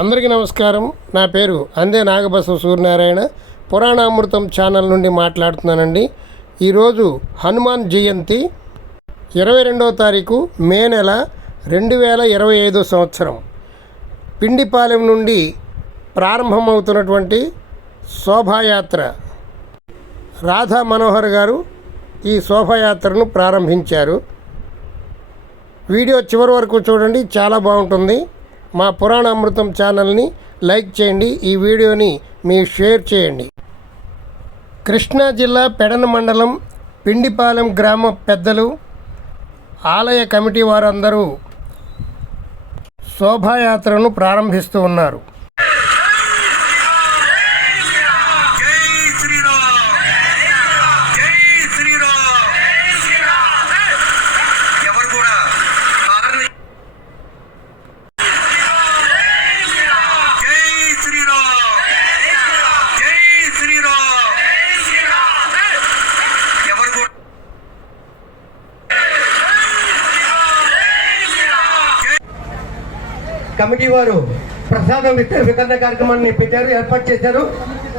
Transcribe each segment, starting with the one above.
అందరికీ నమస్కారం. నా పేరు అందే నాగబసవ సూర్యనారాయణ. పురాణామృతం ఛానల్ నుండి మాట్లాడుతున్నానండి. ఈరోజు హనుమాన్ జయంతి ఇరవై రెండవ తారీఖు మే నెల రెండు వేల ఇరవై ఐదో సంవత్సరం. పిండిపాలెం నుండి ప్రారంభమవుతున్నటువంటి శోభాయాత్ర. రాధా మనోహర్ గారు ఈ శోభాయాత్రను ప్రారంభించారు. వీడియో చివరి వరకు చూడండి చాలా బాగుంటుంది. మా పురాణ అమృతం ఛానల్ని లైక్ చేయండి ఈ వీడియోని మీ షేర్ చేయండి. కృష్ణా జిల్లా పెడన మండలం పిండిపాలెం గ్రామ పెద్దలు ఆలయ కమిటీ వారందరూ శోభాయాత్రను ప్రారంభిస్తూ ఉన్నారు జై శ్రీరామ్ జై శ్రీరామ్ ఎవరు కూడా ఆగని- జై శ్రీరామ్ జై శ్రీరామ్ ఎవరు కూడా కమిటీ వారు ప్రసాదం విత్తన వితరణ కార్యక్రమాన్ని పెట్టారు ఏర్పాటు చేశారు.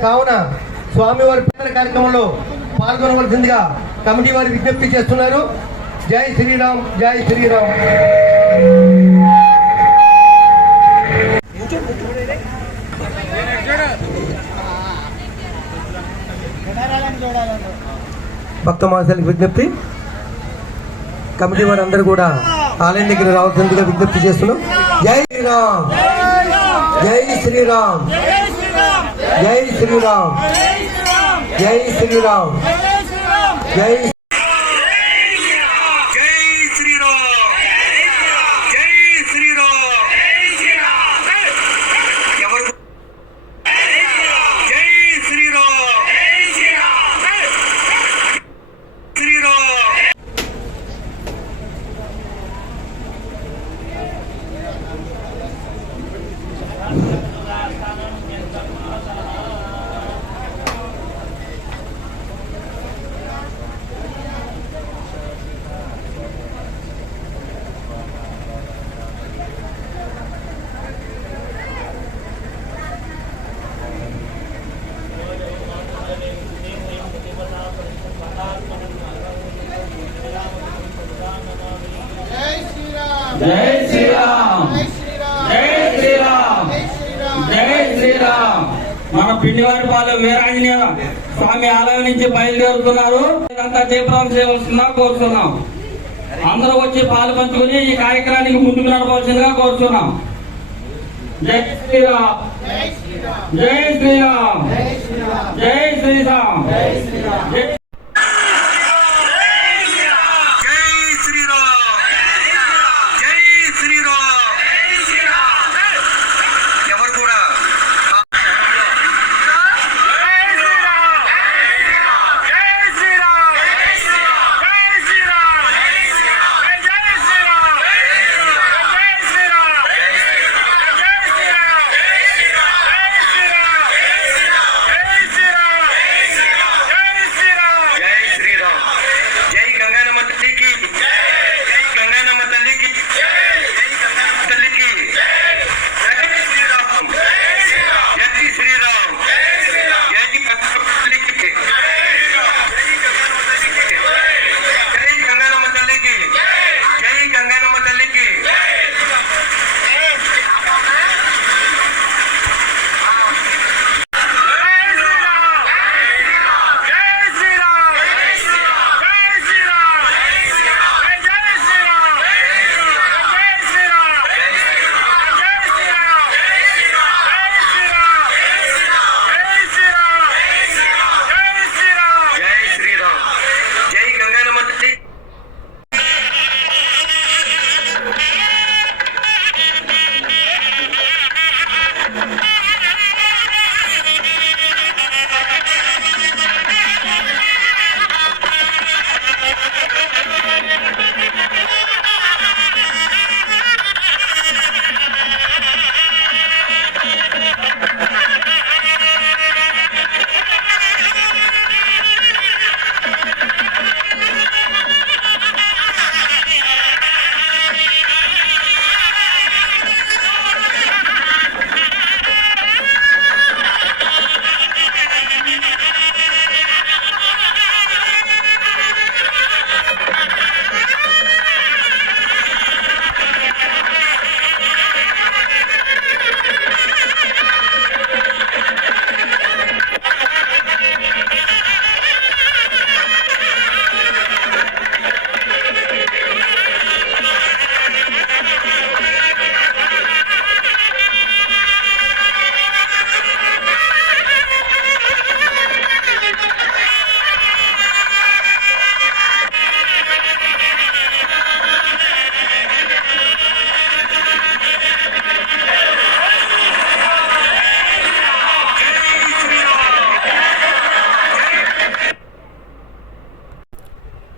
కావున స్వామివారి వితరణ కార్యక్రమంలో పాల్గొనవలసిందిగా కమిటీ వారు విజ్ఞప్తి చేస్తున్నారు. జై శ్రీరామ్ జై శ్రీరామ్. భక్త మాసాలకు విజ్ఞప్తి. కమిటీ వారు కూడా ఆలయం దగ్గర రావాల్సిందిగా విజ్ఞప్తి చేస్తున్నాం. జై శ్రీరామ్. జై శ్రీరామ్. జై శ్రీరామ్. జై శ్రీరామ్. జై జై శ్రీరామ్ జై శ్రీరామ్ ఎవరు జై శ్రీరామ్ శ్రీరామ్ జై శ్రీరామ్ జై శ్రీరామ్ జై శ్రీరామ్ మన పిండివారిపాలెం వీరాంజనేయ స్వామి ఆలయం నుంచి బయలుదేరుతున్నారు ఇదంతా దీపం చేయవలసిందిగా కోరుతున్నాం అందరూ వచ్చి పాలు పంచుకుని ఈ కార్యక్రమానికి ముందుకు నడవలసిందిగా కోరుతున్నాం జై శ్రీరామ్ జై శ్రీరామ్ జై శ్రీరామ్ జై జై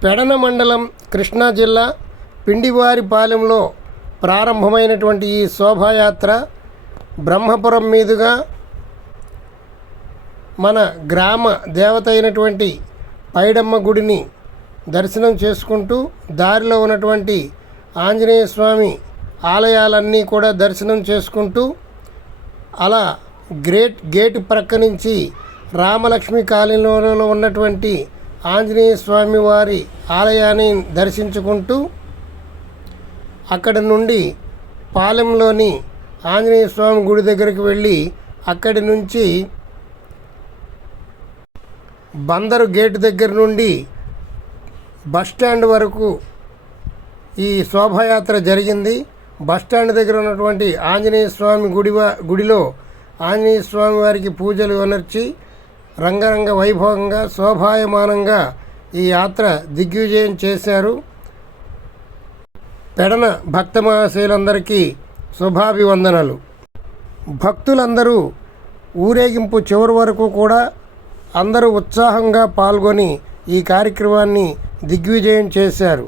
పెడన మండలం కృష్ణా జిల్లా పిండివారిపాలెంలో ప్రారంభమైనటువంటి ఈ శోభాయాత్ర బ్రహ్మపురం మీదుగా మన గ్రామ దేవత అయినటువంటి పైడమ్మ గుడిని దర్శనం చేసుకుంటూ దారిలో ఉన్నటువంటి ఆంజనేయ స్వామి ఆలయాలన్నీ కూడా దర్శనం చేసుకుంటూ అలా గ్రేట్ గేటు ప్రక్క నుంచి రామలక్ష్మి కాలనీలో ఉన్నటువంటి ఆంజనేయ స్వామి వారి ఆలయాన్ని దర్శించుకుంటూ అక్కడి నుండి పాలెంలోని ఆంజనేయ స్వామి గుడి దగ్గరికి వెళ్ళి అక్కడి నుంచి బందరు గేట్ దగ్గర నుండి బస్ స్టాండ్ వరకు ఈ శోభాయాత్ర జరిగింది. బస్ స్టాండ్ దగ్గర ఉన్నటువంటి ఆంజనేయ స్వామి గుడి గుడిలో ఆంజనేయ స్వామి వారికి పూజలు అనర్చి రంగరంగ వైభవంగా శోభాయమానంగా ఈ యాత్ర దిగ్విజయం చేశారు. పెడన భక్త శుభాభివందనలు. భక్తులందరూ ఊరేగింపు చివరి వరకు కూడా అందరూ ఉత్సాహంగా పాల్గొని ఈ కార్యక్రమాన్ని దిగ్విజయం చేశారు.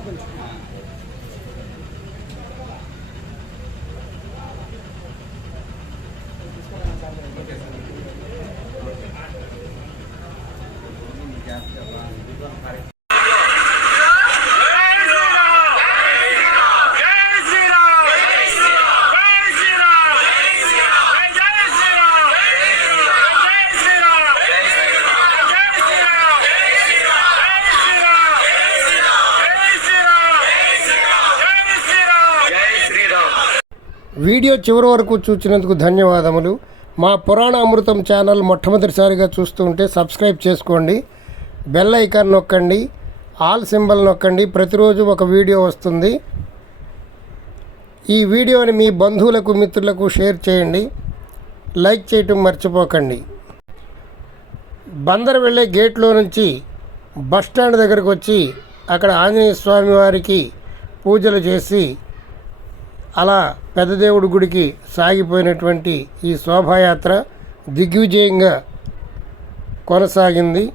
వీడియో చివరి వరకు చూసినందుకు ధన్యవాదములు. మా పురాణ అమృతం ఛానల్ మొట్టమొదటిసారిగా చూస్తూ ఉంటే సబ్స్క్రైబ్ చేసుకోండి బెల్ ఐకాన్ నొక్కండి ఆల్ సింబల్ నొక్కండి. ప్రతిరోజు ఒక వీడియో వస్తుంది. ఈ వీడియోని మీ బంధువులకు మిత్రులకు షేర్ చేయండి. లైక్ చేయటం మర్చిపోకండి. బందర్ వెళ్ళే గేట్లో నుంచి బస్ స్టాండ్ దగ్గరకు వచ్చి అక్కడ ఆంజనేయ స్వామి వారికి పూజలు చేసి అలా పెద్దదేవుడి గుడికి సాగిపోయినటువంటి ఈ శోభాయాత్ర దిగ్విజయంగా కొనసాగింది.